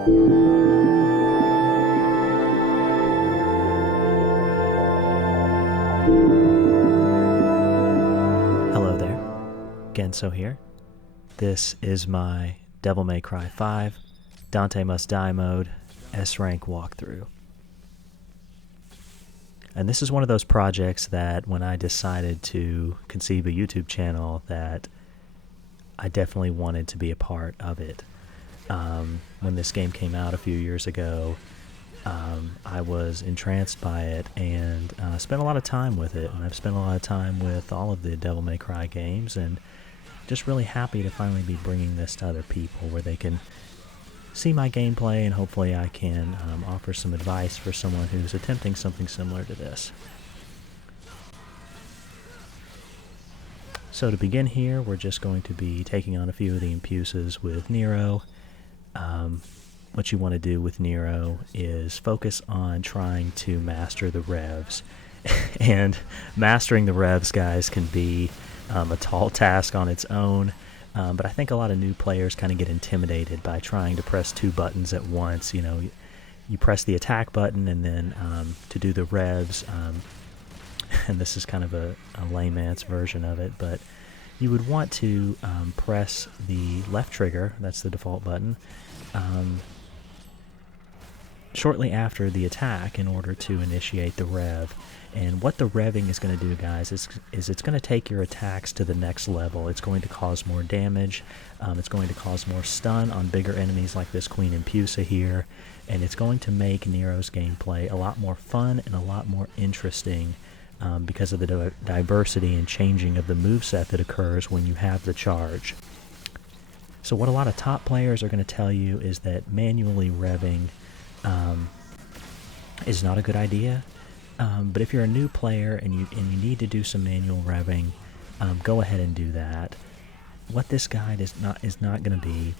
Hello there, Genso here. This is my Devil May Cry 5 Dante Must Die mode S-Rank walkthrough. And this is one of those projects that when I decided to conceive a YouTube channel that I definitely wanted to be a part of it. When this game came out a few years ago, I was entranced by it and spent a lot of time with it, and I've spent a lot of time with all of the Devil May Cry games, and just really happy to finally be bringing this to other people where they can see my gameplay, and hopefully I can offer some advice for someone who's attempting something similar to this. So to begin here, we're just going to be taking on a few of the impuses with Nero. What you want to do with Nero is focus on trying to master the revs. And mastering the revs, guys, can be a tall task on its own. But I think a lot of new players kind of get intimidated by trying to press two buttons at once. You know, you press the attack button and then to do the revs, and this is kind of a layman's version of it, but you would want to press the left trigger, that's the default button, shortly after the attack in order to initiate the rev. And what the revving is going to do, guys, is it's going to take your attacks to the next level. It's going to cause more damage. It's going to cause more stun on bigger enemies like this Queen Impusa here. And it's going to make Nero's gameplay a lot more fun and a lot more interesting because of the diversity and changing of the moveset that occurs when you have the charge. So what a lot of top players are going to tell you is that manually revving is not a good idea. But if you're a new player and you need to do some manual revving, go ahead and do that. What this guide is not going to be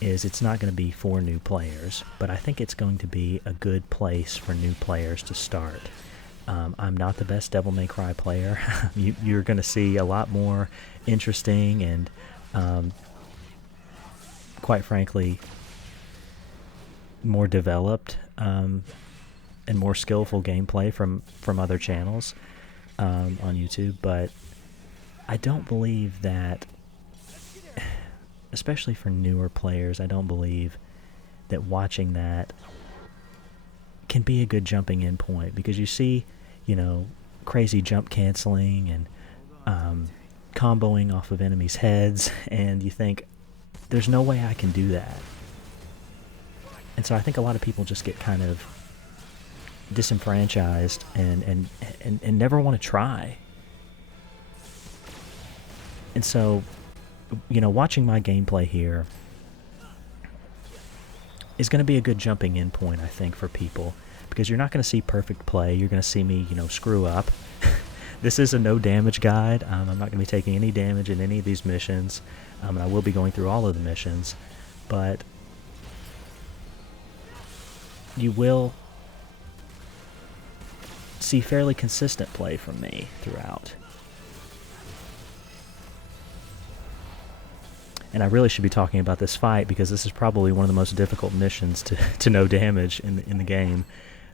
is it's not going to be for new players, but I think it's going to be a good place for new players to start. I'm not the best Devil May Cry player. You're going to see a lot more interesting and, quite frankly, more developed and more skillful gameplay from other channels on YouTube, but I don't believe that, especially for newer players, I don't believe that watching that can be a good jumping in point, because you see, you know, crazy jump canceling and comboing off of enemies' heads, and you think, there's no way I can do that. And so I think a lot of people just get kind of disenfranchised and never want to try. And so, you know, watching my gameplay here is going to be a good jumping in point, I think, for people, because you're not going to see perfect play. You're going to see me, you know, screw up. This is a no damage guide. I'm not going to be taking any damage in any of these missions, and I will be going through all of the missions, but you will see fairly consistent play from me throughout. And I really should be talking about this fight, because this is probably one of the most difficult missions to no damage in the game.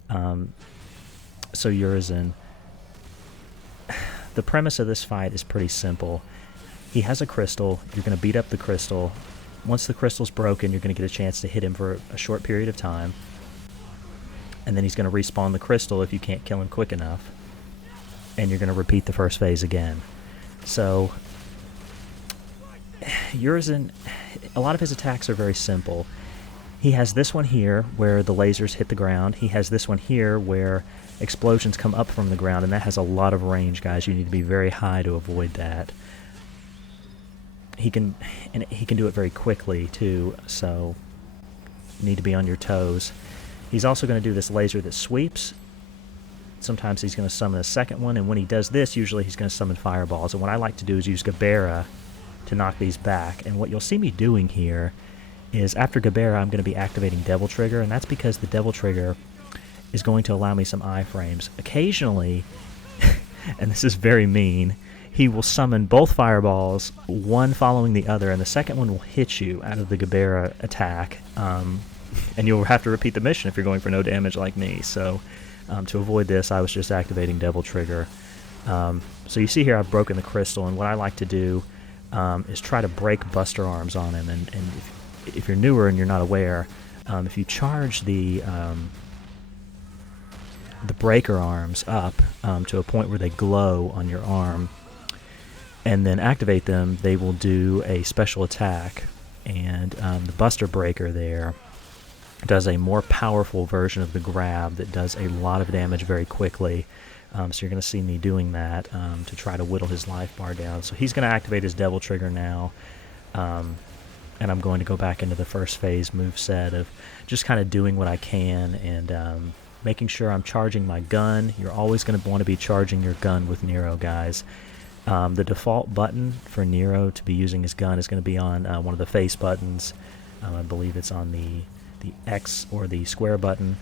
So Urizen, the premise of this fight is pretty simple. He has a crystal. You're going to beat up the crystal. Once the crystal's broken, you're going to get a chance to hit him for a short period of time. And then he's going to respawn the crystal if you can't kill him quick enough. And you're going to repeat the first phase again. So, Urizen, a lot of his attacks are very simple. He has this one here where the lasers hit the ground. He has this one here where explosions come up from the ground, and that has a lot of range, guys. You need to be very high to avoid that. He can do it very quickly, too, so you need to be on your toes. He's also going to do this laser that sweeps. Sometimes he's going to summon a second one, and when he does this, usually he's going to summon fireballs. And what I like to do is use Gabera to knock these back. And what you'll see me doing here is after Gabera, I'm going to be activating Devil Trigger, and that's because the Devil Trigger is going to allow me some iframes. Occasionally, and this is very mean, he will summon both fireballs, one following the other, and the second one will hit you out of the Gabera attack. and you'll have to repeat the mission if you're going for no damage like me. So to avoid this, I was just activating Devil Trigger. So you see here I've broken the crystal, and what I like to do is try to break Buster Arms on him. And if you're newer and you're not aware, if you charge the breaker arms up to a point where they glow on your arm, and then activate them, they will do a special attack. And the Buster Breaker there does a more powerful version of the grab that does a lot of damage very quickly. So you're going to see me doing that to try to whittle his life bar down. So he's going to activate his Devil Trigger now. And I'm going to go back into the first phase moveset of just kind of doing what I can and making sure I'm charging my gun. You're always going to want to be charging your gun with Nero, guys. The default button for Nero to be using his gun is going to be on one of the face buttons. I believe it's on the X or the square button.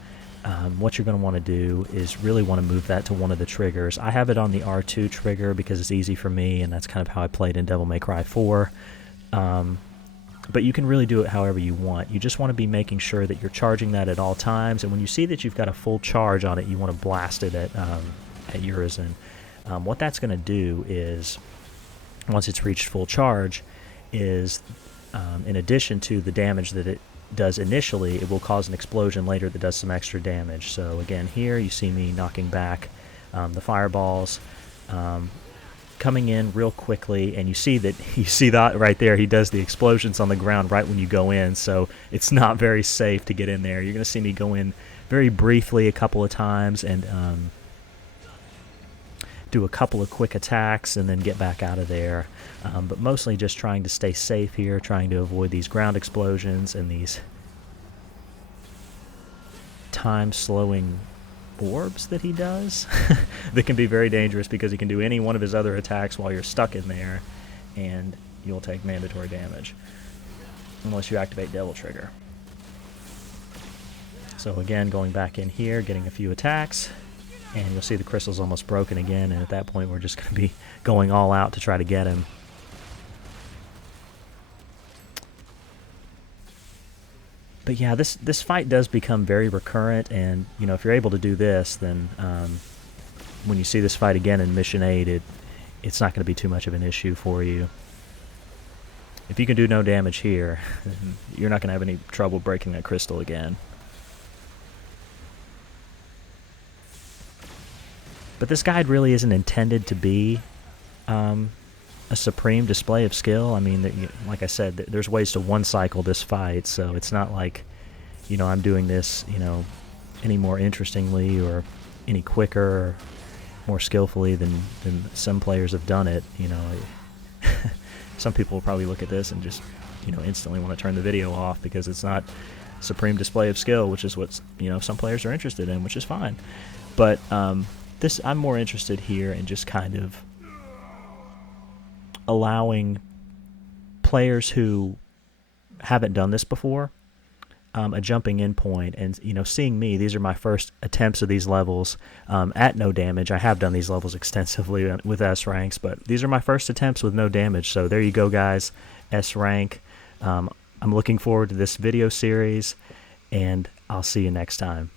What you're going to want to do is really want to move that to one of the triggers. I have it on the R2 trigger because it's easy for me, and that's kind of how I played in Devil May Cry 4. But you can really do it however you want. You just want to be making sure that you're charging that at all times, and when you see that you've got a full charge on it, you want to blast it at Urizen. What that's going to do is, once it's reached full charge, is in addition to the damage that it does initially, it will cause an explosion later that does some extra damage. So again, here you see me knocking back the fireballs, coming in real quickly, and you see that right there, he does the explosions on the ground right when you go in, so it's not very safe to get in there. You're going to see me go in very briefly a couple of times and do a couple of quick attacks and then get back out of there, but mostly just trying to stay safe here, trying to avoid these ground explosions and these time-slowing orbs that he does that can be very dangerous because he can do any one of his other attacks while you're stuck in there, and you'll take mandatory damage unless you activate Devil Trigger. So again, going back in here, getting a few attacks, and you'll see the crystal's almost broken again, and at that point we're just going to be going all out to try to get him. But yeah, this fight does become very recurrent, and you know, if you're able to do this, then when you see this fight again in Mission 8, it's not going to be too much of an issue for you. If you can do no damage here, you're not going to have any trouble breaking that crystal again. But this guide really isn't intended to be a supreme display of skill. I mean, like I said, there's ways to one-cycle this fight, so it's not like, you know, I'm doing this, you know, any more interestingly or any quicker or more skillfully than some players have done it. You know, some people will probably look at this and just, you know, instantly want to turn the video off because it's not supreme display of skill, which is what, you know, some players are interested in, which is fine. But I'm more interested here in just kind of allowing players who haven't done this before a jumping in point, and you know, seeing me, these are my first attempts of these levels at no damage. I have done these levels extensively with S ranks, but these are my first attempts with no damage. So there you go, guys, S rank. I'm looking forward to this video series, and I'll see you next time.